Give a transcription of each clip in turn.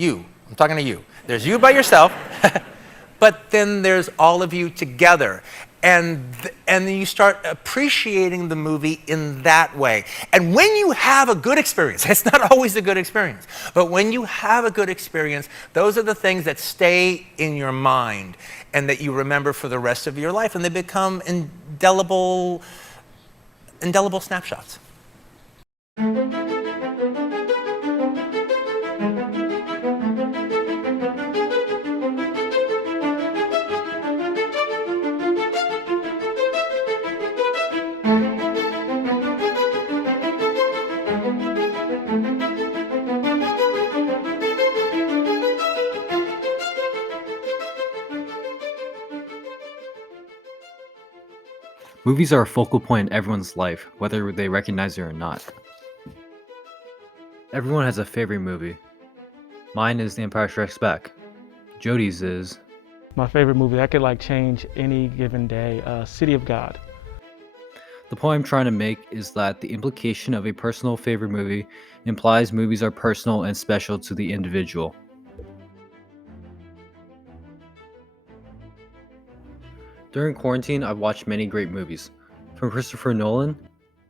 You. I'm talking to you. There's you by yourself, but then there's all of you together. And then you start appreciating the movie in that way. And when you have a good experience, it's not always a good experience, but when you have a good experience, those are the things that stay in your mind and that you remember for the rest of your life, and they become indelible snapshots. Movies are a focal point in everyone's life, whether they recognize it or not. Everyone has a favorite movie. Mine is The Empire Strikes Back. Jody's is... My favorite movie, I could change any given day, City of God. The point I'm trying to make is that the implication of a personal favorite movie implies movies are personal and special to the individual. During quarantine, I've watched many great movies, from Christopher Nolan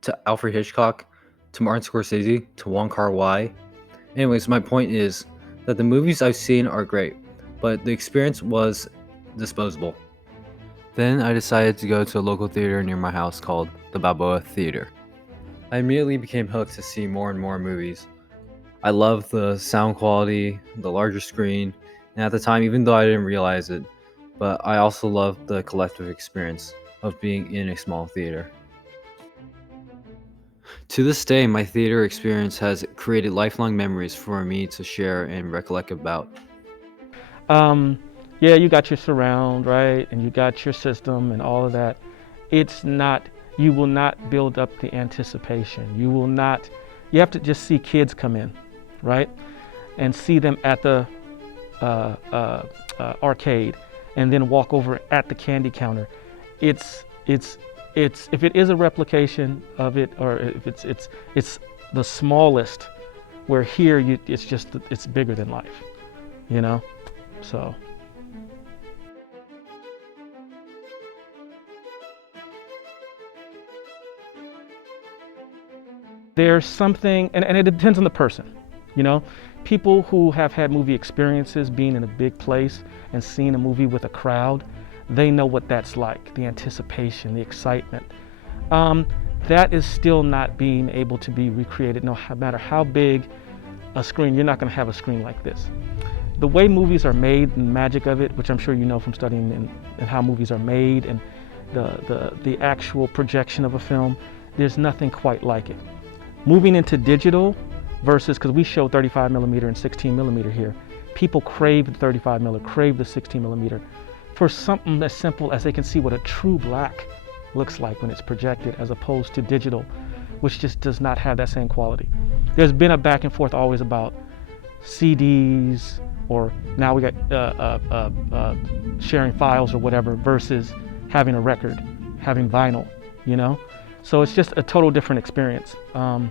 to Alfred Hitchcock to Martin Scorsese to Wong Kar-wai. Anyways, my point is that the movies I've seen are great, but the experience was disposable. Then I decided to go to a local theater near my house called the Balboa Theater. I immediately became hooked to see more and more movies. I loved the sound quality, the larger screen, and at the time, even though I didn't realize it, but I also loved the collective experience of being in a small theater. To this day, my theater experience has created lifelong memories for me to share and recollect about. Yeah, you got your surround, right? And you got your system and all of that. You will not build up the anticipation. You have to just see kids come in, right? And see them at the arcade and then walk over at the candy counter. It's if it is a replication of it, or if it's the smallest, where here it's bigger than life, so. There's something, and it depends on the person, people who have had movie experiences, being in a big place and seeing a movie with a crowd, they know what that's like, the anticipation, the excitement. That is still not being able to be recreated, no matter how big a screen. You're not going to have a screen like this. The way movies are made, and the magic of it, which I'm sure you know from studying and how movies are made, and the actual projection of a film, there's nothing quite like it. Moving into digital versus, because we show 35 millimeter and 16 millimeter here, people crave the 35 millimeter, crave the 16 millimeter for something as simple as they can see what a true black looks like when it's projected, as opposed to digital, which just does not have that same quality. There's been a back and forth always about CDs, or now we got sharing files or whatever, versus having a record, having vinyl, So it's just a total different experience. I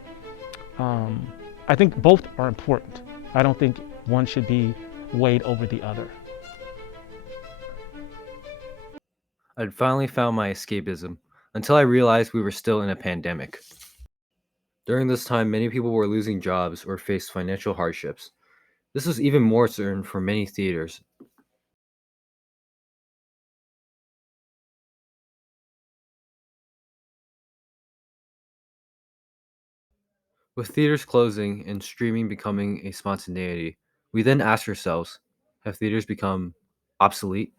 think both are important. I don't think one should be weighed over the other. I'd finally found my escapism, until I realized we were still in a pandemic. During this time, many people were losing jobs or faced financial hardships. This was even more certain for many theaters. With theaters closing and streaming becoming a spontaneity, we then ask ourselves, have theaters become obsolete?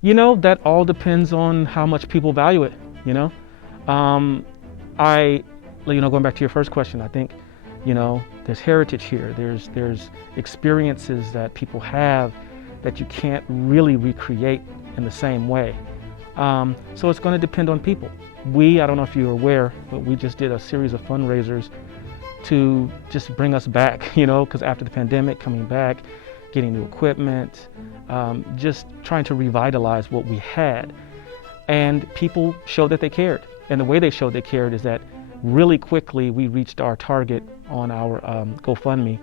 That all depends on how much people value it, going back to your first question, I think, there's heritage here. There's experiences that people have that you can't really recreate in the same way. So it's going to depend on people. I don't know if you're aware, but we just did a series of fundraisers to just bring us back, because after the pandemic, coming back, getting new equipment, just trying to revitalize what we had. And people showed that they cared. And the way they showed they cared is that really quickly we reached our target on our GoFundMe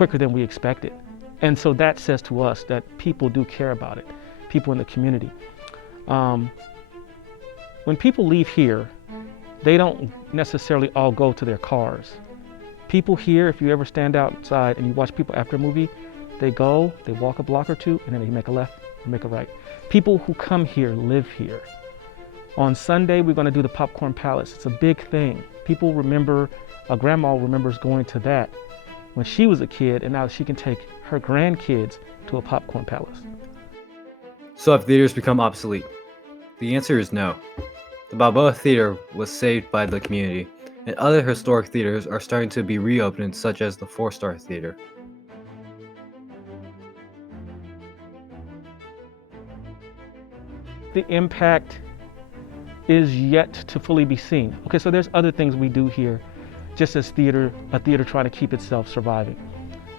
quicker than we expected. And so that says to us that people do care about it, people in the community. When people leave here, they don't necessarily all go to their cars. People here, if you ever stand outside and you watch people after a movie, they go, they walk a block or two, and then they make a left or make a right. People who come here live here. On Sunday, we're going to do the Popcorn Palace. It's a big thing. People remember, grandma remembers going to that when she was a kid, and now she can take her grandkids to a Popcorn Palace. So have theaters become obsolete? The answer is no. The Balboa Theater was saved by the community, and other historic theaters are starting to be reopened, such as the Four Star Theater. The impact is yet to fully be seen. Okay, so there's other things we do here, just as a theater trying to keep itself surviving.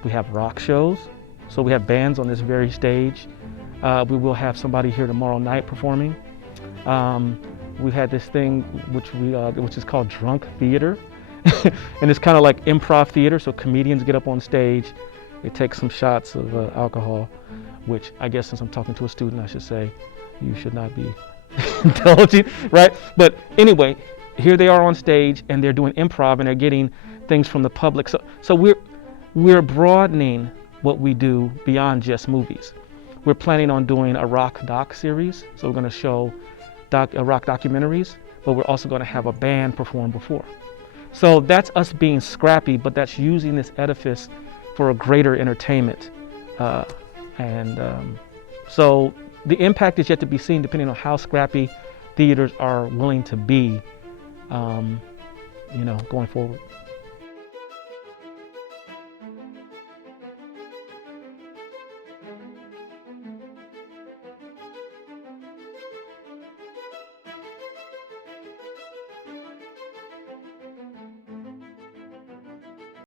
We have rock shows, so we have bands on this very stage. We will have somebody here tomorrow night performing. We've had this thing which is called drunk theater, and it's kind of like improv theater. So comedians get up on stage, they take some shots of alcohol, which I guess since I'm talking to a student, I should say you should not be indulging, right? But anyway, here they are on stage and they're doing improv and they're getting things from the public. So we're broadening what we do beyond just movies. We're planning on doing a rock doc series. So we're going to show rock documentaries, but we're also going to have a band perform before. So that's us being scrappy, but that's using this edifice for a greater entertainment. So the impact is yet to be seen, depending on how scrappy theaters are willing to be, going forward.